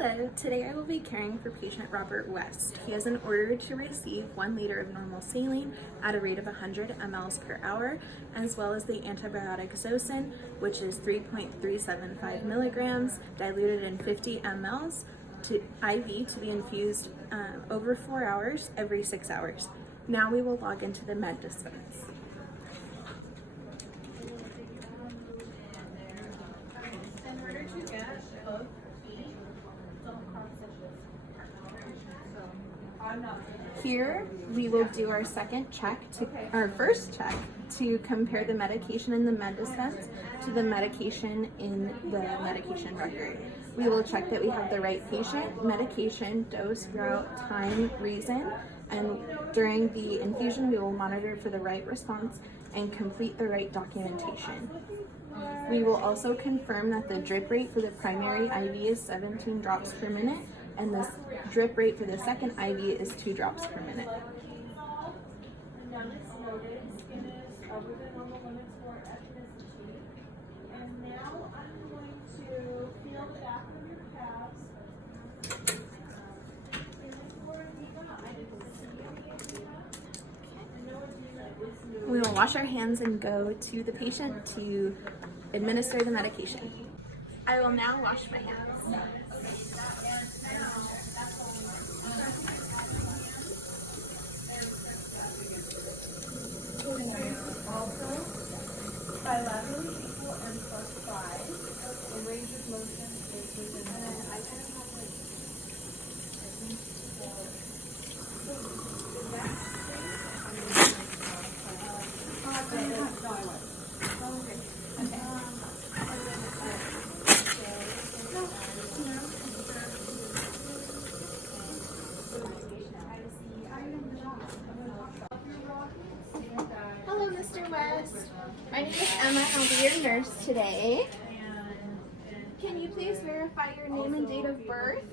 Hello, today I will be caring for patient Robert West. He has an order to receive 1 liter of normal saline at a rate of 100 mLs per hour, as well as the antibiotic Zosyn, which is 3.375 milligrams, diluted in 50 mLs to IV to be infused over 4 hours every 6 hours. Now we will log into the med dispense. In order to get both feet, here we will do our first check to compare the medication in the med dispense to the medication in the medication record. We will check that we have the right patient, medication, dose, route, time, reason, and during the infusion we will monitor for the right response and complete the right documentation. We will also confirm that the drip rate for the primary IV is 17 drops per minute and the drip rate for the second IV is 2 drops per minute. We will wash our hands and go to the patient to administer the medication. I will now wash my hands. Also, bilaterally equal and plus 5. The range of motion is within the I kind of have like at least 4. Is that Hello, Mr. West. My name is Emma and I'll be your nurse today. Can you please verify your name and date of birth?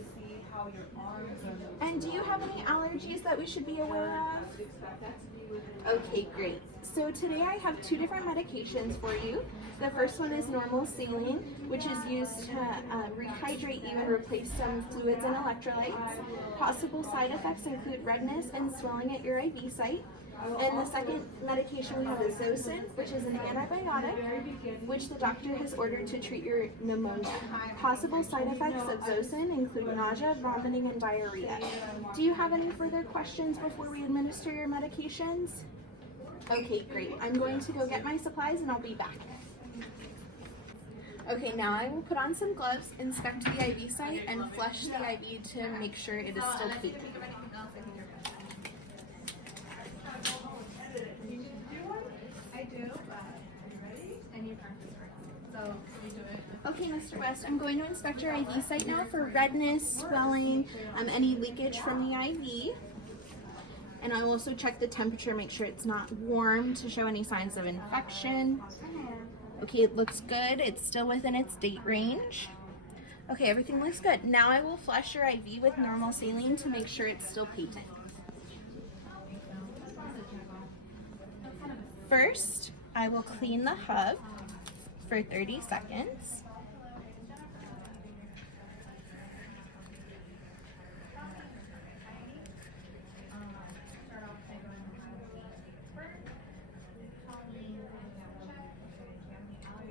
And do you have any allergies that we should be aware of? Okay, great. So today I have 2 different medications for you. The first one is normal saline, which is used to rehydrate you and replace some fluids and electrolytes. Possible side effects include redness and swelling at your IV site. And the second medication we have is Zosyn, which is an antibiotic, which the doctor has ordered to treat your pneumonia. Possible side effects of Zosyn include nausea, vomiting, and diarrhea. Do you have any further questions before we administer your medications? Okay, great. I'm going to go get my supplies and I'll be back. Okay, now I will put on some gloves, inspect the IV site, and flush the IV to make sure it is still clean. Okay, Mr. West, I'm going to inspect your IV site now for redness, swelling, any leakage from the IV. And I will also check the temperature, make sure it's not warm to show any signs of infection. Okay, it looks good. It's still within its date range. Okay, everything looks good. Now I will flush your IV with normal saline to make sure it's still patent. First, I will clean the hub for 30 seconds.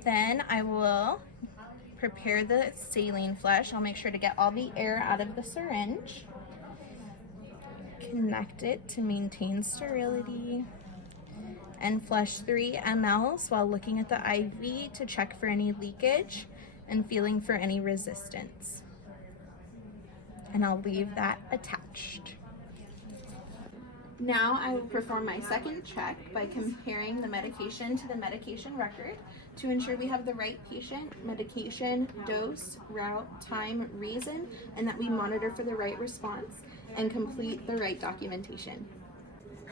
Then I will prepare the saline flush. I'll make sure to get all the air out of the syringe. Connect it to maintain sterility. And flush 3 mLs while looking at the IV to check for any leakage and feeling for any resistance. And I'll leave that attached. Now I will perform my second check by comparing the medication to the medication record to ensure we have the right patient, medication, dose, route, time, reason, and that we monitor for the right response and complete the right documentation.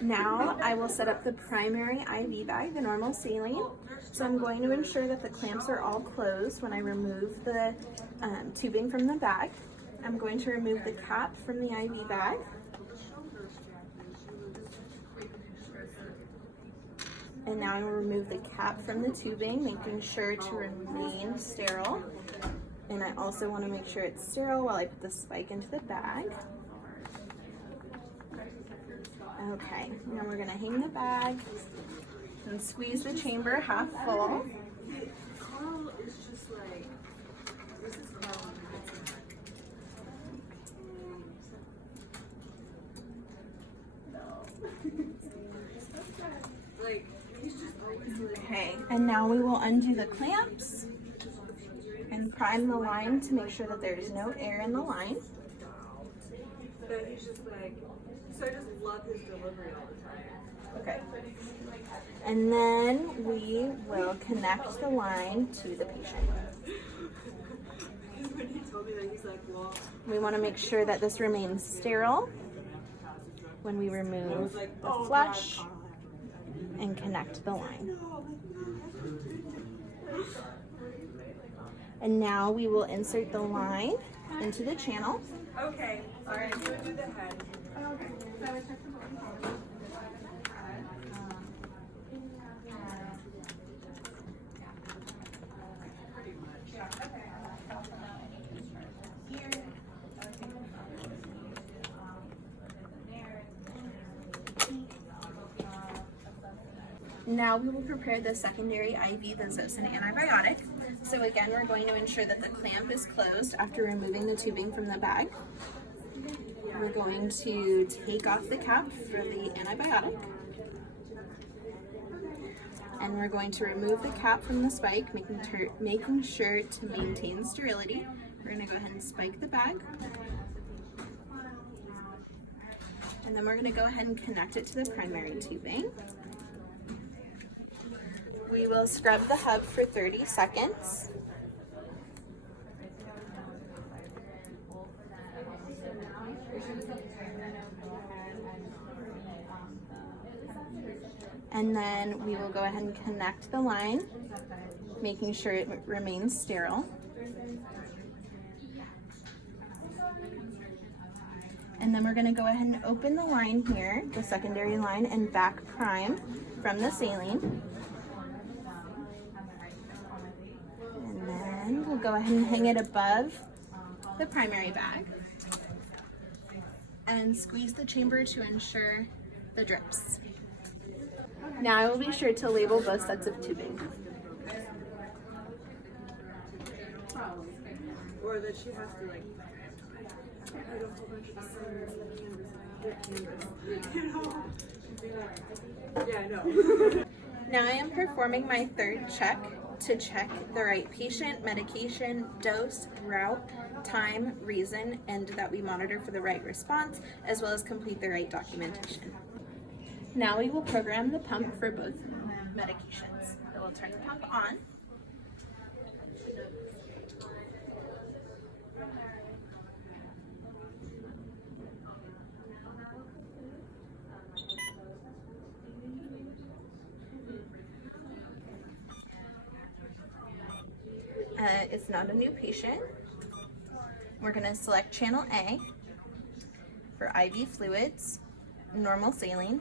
Now I will set up the primary IV bag, the normal saline. So I'm going to ensure that the clamps are all closed when I remove the tubing from the bag. I'm going to remove the cap from the IV bag. And now I will remove the cap from the tubing, making sure to remain sterile. And I also want to make sure it's sterile while I put the spike into the bag. Okay, now we're gonna hang the bag and squeeze the chamber half full. Carl is just like, this is Carl. Like, he's just always like, Okay, and now we will undo the clamps and prime the line to make sure that there's no air in the line. but he's just like, so I just love his delivery all the time. Okay. And then we will connect the line to the patient. Because when he told me that, he's like, well, We want to make sure that this remains sterile when we remove the flush and connect the line. And now we will insert the line into the channel. okay, all right, you do the head. Now we will prepare the secondary IV, the Zosyn antibiotic. So again, we're going to ensure that the clamp is closed after removing the tubing from the bag. We're going to take off the cap for the antibiotic. And we're going to remove the cap from the spike, making sure to maintain sterility. We're going to go ahead and spike the bag. And then we're going to go ahead and connect it to the primary tubing. We will scrub the hub for 30 seconds. And then we will go ahead and connect the line, making sure it remains sterile. And then we're going to go ahead and open the line here, the secondary line, and back prime from the saline. And then we'll go ahead and hang it above the primary bag and squeeze the chamber to ensure the drips. Now I will be sure to label both sets of tubing. Or that she has to like, I don't whole bunch of cylinders and canvas, you know? Yeah, I know. Now I am performing my third check to check the right patient, medication, dose, route, time, reason, and that we monitor for the right response, as well as complete the right documentation. Now we will program the pump for both medications. I will turn the pump on. It's not a new patient. We're going to select channel A for IV fluids, normal saline.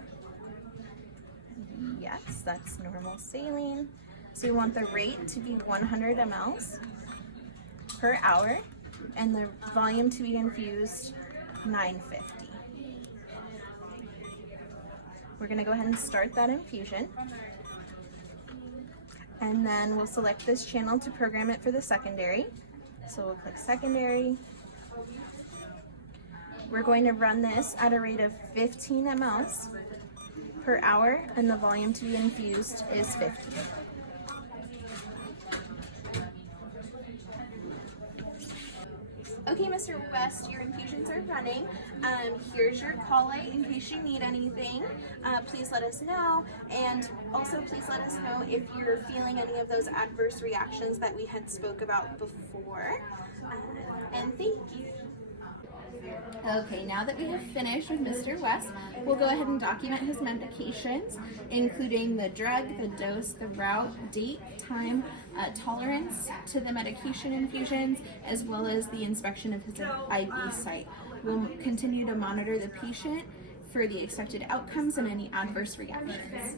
Yes, that's normal saline. So we want the rate to be 100 mLs per hour and the volume to be infused 950. We're going to go ahead and start that infusion. And then we'll select this channel to program it for the secondary. So we'll click secondary. We're going to run this at a rate of 15 mLs per hour, and the volume to be infused is 50. Okay, Mr. West, your infusions are running. Here's your call light in case you need anything. Please let us know, and also please let us know if you're feeling any of those adverse reactions that we had spoke about before. And thank you. Okay, now that we have finished with Mr. West, we'll go ahead and document his medications, including the drug, the dose, the route, date, time, tolerance to the medication infusions, as well as the inspection of his IV site. We'll continue to monitor the patient for the expected outcomes and any adverse reactions.